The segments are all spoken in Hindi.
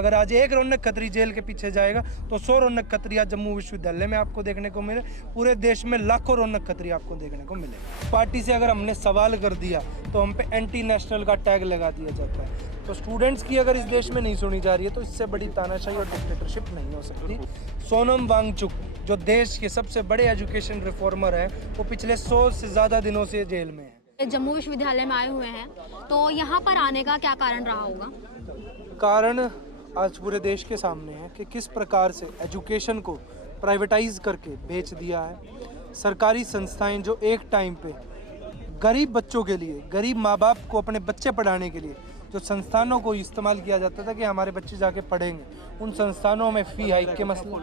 अगर आज एक रौनक खत्री जेल के पीछे जाएगा तो 100 रौनक खत्री आज जम्मू विश्वविद्यालय में आपको देखने को मिले। पूरे देश में लाखों रौनक खत्री आपको देखने को मिले। पार्टी से अगर हमने सवाल कर दिया तो हम पे एंटी नेशनल का टैग लगा दिया जाता है। तो स्टूडेंट्स की अगर इस देश में नहीं सुनी जा रही है तो इससे बड़ी तानाशाही और डिक्टेटरशिप नहीं हो सकती। सोनम वांगचुक जो देश के सबसे बड़े एजुकेशन रिफॉर्मर हैं, वो पिछले 100 से ज़्यादा दिनों से जेल में है। जम्मू विश्वविद्यालय में आए हुए हैं, तो यहाँ पर आने का क्या कारण रहा होगा? कारण आज पूरे देश के सामने है कि किस प्रकार से एजुकेशन को प्राइवेटाइज करके बेच दिया है। सरकारी संस्थाएं जो एक टाइम पे गरीब बच्चों के लिए, गरीब माँ बाप को अपने बच्चे पढ़ाने के लिए जो संस्थानों को इस्तेमाल किया जाता था कि हमारे बच्चे जाके पढ़ेंगे, उन संस्थानों में फ़ी हाइक के मसले,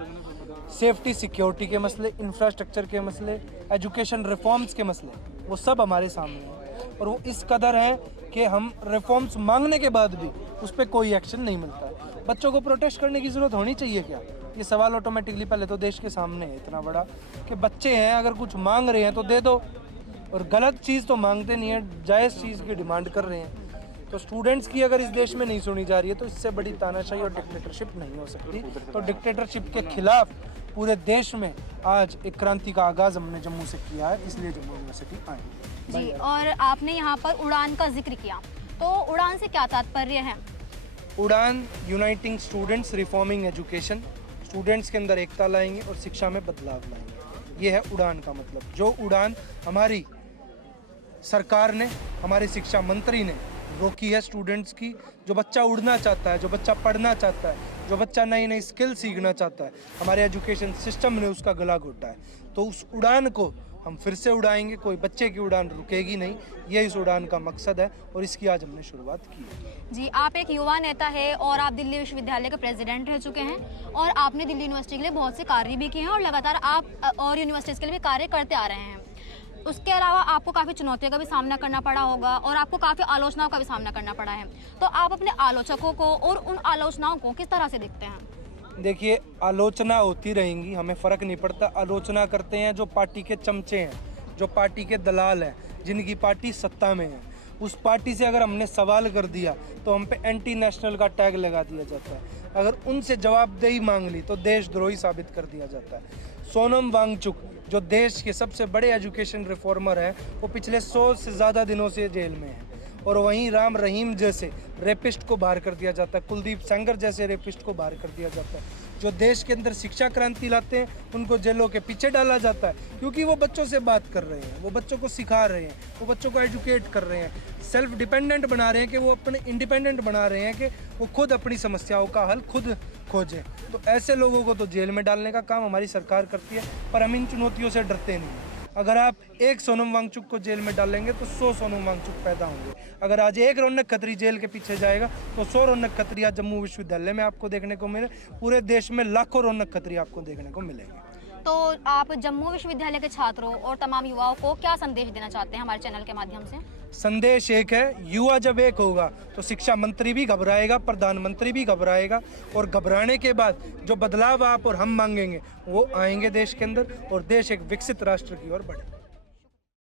सेफ्टी सिक्योरिटी के मसले, इंफ्रास्ट्रक्चर के मसले, एजुकेशन रिफॉर्म्स के मसले, वो सब हमारे सामने हैं। और वो इस कदर है कि हम रिफॉर्म्स मांगने के बाद भी उस पर कोई एक्शन नहीं मिलता है। बच्चों को प्रोटेस्ट करने की ज़रूरत होनी चाहिए क्या? ये सवाल ऑटोमेटिकली पहले तो देश के सामने है इतना बड़ा कि बच्चे हैं, अगर कुछ मांग रहे हैं तो दे दो, और गलत चीज़ तो मांगते नहीं है, जायज़ चीज़ की डिमांड कर रहे हैं। तो स्टूडेंट्स की अगर इस देश में नहीं सुनी जा रही है तो इससे बड़ी तानाशाही और डिक्टेटरशिप नहीं हो सकती। तो डिक्टेटरशिप के खिलाफ पूरे देश में आज एक क्रांति का आगाज़ हमने जम्मू से किया है, इसलिए जम्मू यूनिवर्सिटी आए जी। और आपने यहाँ पर उड़ान का जिक्र किया, तो उड़ान से क्या तात्पर्य है? उड़ान uniting students, reforming education, students के अंदर एकता लाएंगे और शिक्षा में बदलाव लाएंगे। ये है उड़ान का मतलब। जो उड़ान हमारी सरकार ने, हमारे शिक्षा मंत्री ने रोकी है स्टूडेंट्स की, जो बच्चा उड़ना चाहता है, जो बच्चा पढ़ना चाहता है, जो बच्चा नई नई स्किल सीखना चाहता है, हमारे एजुकेशन सिस्टम ने उसका गला घोटा है। तो उस उड़ान को हम फिर से उड़ाएंगे, कोई बच्चे की उड़ान रुकेगी नहीं। ये इस उड़ान का मकसद है और इसकी आज हमने शुरुआत की है। जी, आप एक युवा नेता है और आप दिल्ली विश्वविद्यालय के प्रेसिडेंट रह चुके हैं, और आपने दिल्ली यूनिवर्सिटी के लिए बहुत से कार्य भी किए हैं और लगातार आप और यूनिवर्सिटीज़ के लिए भी कार्य करते आ रहे हैं। उसके अलावा आपको काफ़ी चुनौतियों का भी सामना करना पड़ा होगा और आपको काफ़ी आलोचनाओं का भी सामना करना पड़ा है। तो आप अपने आलोचकों को और उन आलोचनाओं को किस तरह से देखते हैं? देखिए, आलोचना होती रहेंगी, हमें फ़र्क नहीं पड़ता। आलोचना करते हैं जो पार्टी के चमचे हैं, जो पार्टी के दलाल हैं, जिनकी पार्टी सत्ता में है। उस पार्टी से अगर हमने सवाल कर दिया तो हम पे एंटी नेशनल का टैग लगा दिया जाता है। अगर उनसे जवाबदेही मांग ली तो देशद्रोही साबित कर दिया जाता है। सोनम वांगचुक जो देश के सबसे बड़े एजुकेशन रिफॉर्मर हैं, वो पिछले 100 से ज़्यादा दिनों से जेल में है। और वहीं राम रहीम जैसे रेपिस्ट को बाहर कर दिया जाता है, कुलदीप सेंगर जैसे रेपिस्ट को बाहर कर दिया जाता है। जो देश के अंदर शिक्षा क्रांति लाते हैं उनको जेलों के पीछे डाला जाता है, क्योंकि वो बच्चों से बात कर रहे हैं, वो बच्चों को सिखा रहे हैं, वो बच्चों को एजुकेट कर रहे हैं, सेल्फ डिपेंडेंट बना रहे हैं, कि वो अपने इंडिपेंडेंट बना रहे हैं कि वो खुद अपनी समस्याओं का हल खुद खोजें। तो ऐसे लोगों को तो जेल में डालने का काम हमारी सरकार करती है, पर हम इन चुनौतियों से डरते नहीं हैं। अगर आप एक सोनम वांगचुक को जेल में डालेंगे तो 100 सोनम वांगचुक पैदा होंगे। अगर आज एक रौनक खत्री जेल के पीछे जाएगा तो 100 रौनक खत्री आज जम्मू विश्वविद्यालय में आपको देखने को मिले। पूरे देश में लाखों रौनक खत्री आपको देखने को मिलेंगे। तो आप जम्मू विश्वविद्यालय के छात्रों और तमाम युवाओं को क्या संदेश देना चाहते हैं हमारे चैनल के माध्यम से? संदेश एक है, युवा जब एक होगा तो शिक्षा मंत्री भी घबराएगा, प्रधानमंत्री भी घबराएगा, और घबराने के बाद जो बदलाव आप और हम मांगेंगे वो आएंगे देश के अंदर, और देश एक विकसित राष्ट्र की ओर बढ़े।